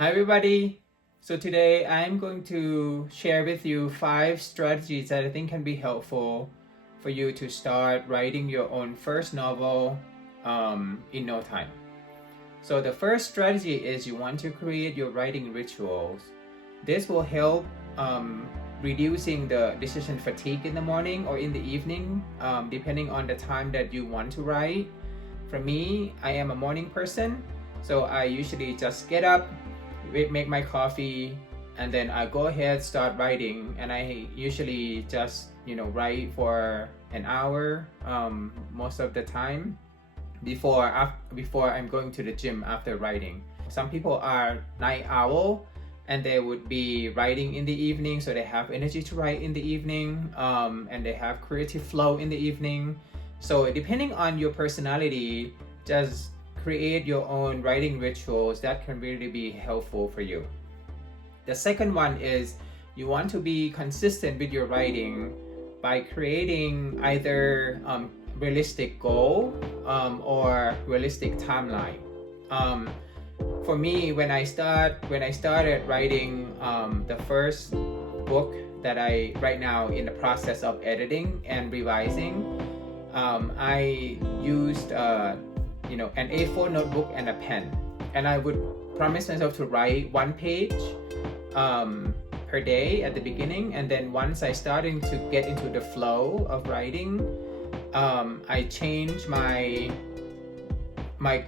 Hi everybody! So today I'm going to share with you 5 strategies that I think can be helpful for you to start writing your own first novel in no time. So the first strategy is you want to create your writing rituals. This will help reducing the decision fatigue in the morning or in the evening, depending on the time that you want to write. For me, I am a morning person, so I usually just get up, make my coffee, and then I go ahead start writing, and I usually just write for an hour most of the time before I'm going to the gym after writing. Some people are night owl and they would be writing in the evening, so they have energy to write in the evening, and they have creative flow in the evening. So depending on your personality, just create your own writing rituals that can really be helpful for you. The second one is you want to be consistent with your writing by creating either realistic goal or realistic timeline. For me, when I started writing the first book that I right now in the process of editing and revising, I used an A4 notebook and a pen, and I would promise myself to write 1 page per day at the beginning, and then once I started to get into the flow of writing, I changed my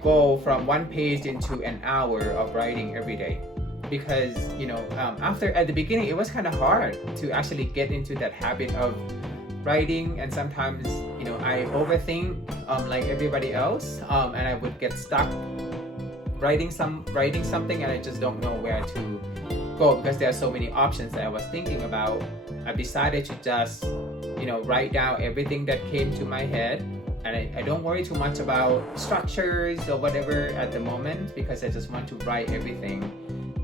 goal from 1 page into an hour of writing every day, because at the beginning it was kind of hard to actually get into that habit of writing, and sometimes I overthink like everybody else, and I would get stuck writing something and I just don't know where to go because there are so many options that I was thinking about. I decided to just write down everything that came to my head, and I don't worry too much about structures or whatever at the moment, because I just want to write everything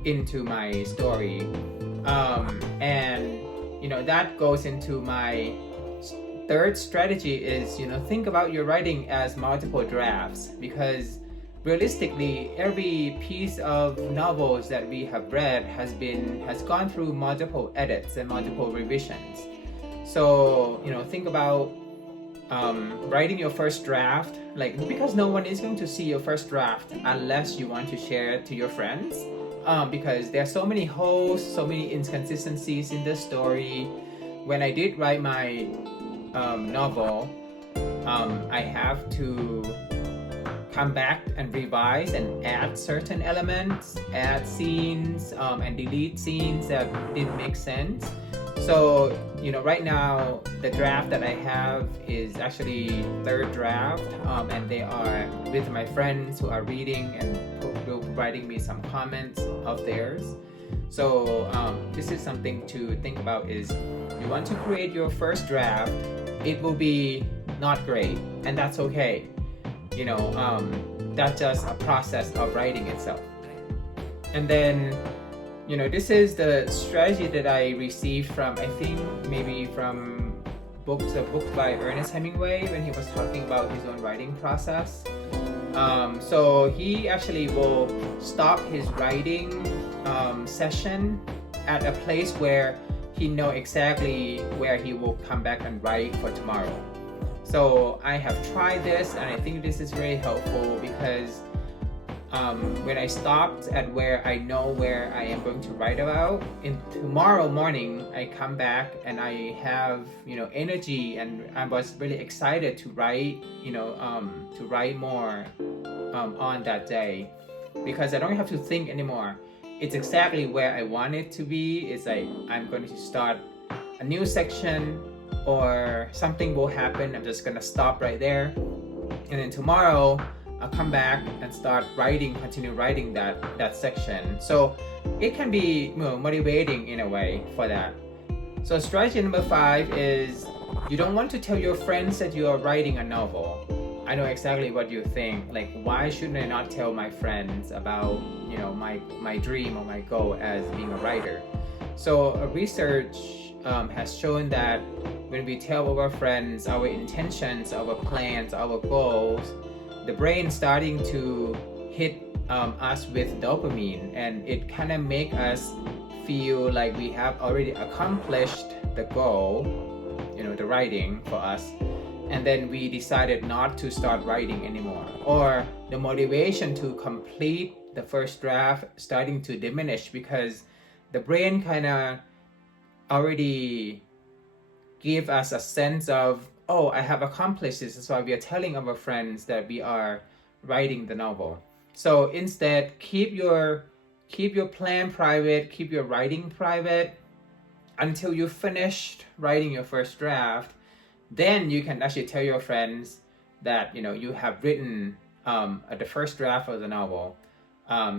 into my story, and that goes into my third strategy is think about your writing as multiple drafts, because realistically every piece of novels that we have read has gone through multiple edits and multiple revisions. So think about writing your first draft, because no one is going to see your first draft unless you want to share it to your friends, because there are so many holes, so many inconsistencies in the story. When I did write my novel, I have to come back and revise and add certain elements, add scenes, and delete scenes that didn't make sense. So right now the draft that I have is actually third draft, and they are with my friends who are reading and providing me some comments of theirs. So this is something to think about, is you want to create your first draft. It will be not great, and that's okay. That's just a process of writing itself. And then this is the strategy that I received from, I think maybe from a book by Ernest Hemingway, when he was talking about his own writing process. So he actually will stop his writing session at a place where he know exactly where he will come back and write for tomorrow. So I have tried this, and I think this is very helpful, because when I stopped at where I know where I am going to write about, in tomorrow morning I come back and I have energy, and I was really excited to write more on that day, because I don't have to think anymore. It's exactly where I want it to be. It's like I'm going to start a new section, or something will happen, I'm just gonna stop right there, and then tomorrow I'll come back and start continue writing that section. So it can be motivating in a way for that. So strategy number 5 is you don't want to tell your friends that you are writing a novel. I know exactly what you think, like, why shouldn't I not tell my friends about my dream or my goal as being a writer? So research has shown that when we tell our friends our intentions, our plans, our goals, the brain starting to hit us with dopamine, and it kind of make us feel like we have already accomplished the goal, the writing for us, and then we decided not to start writing anymore, or the motivation to complete the first draft starting to diminish because the brain kind of already give us a sense of, oh, I have accomplished this. That's why we are telling our friends that we are writing the novel. So instead, keep your plan private, keep your writing private until you finished writing your first draft. Then you can actually tell your friends that you have written the first draft of the novel.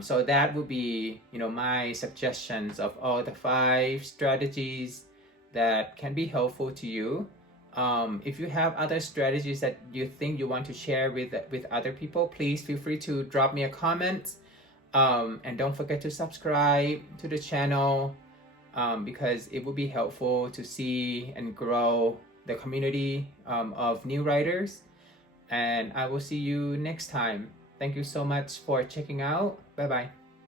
So that would be my suggestions of all the 5 strategies that can be helpful to you. If you have other strategies that you think you want to share with other people, please feel free to drop me a comment. And don't forget to subscribe to the channel, because it will be helpful to see and grow the community of new writers. And I will see you next time. Thank you so much for checking out. Bye bye.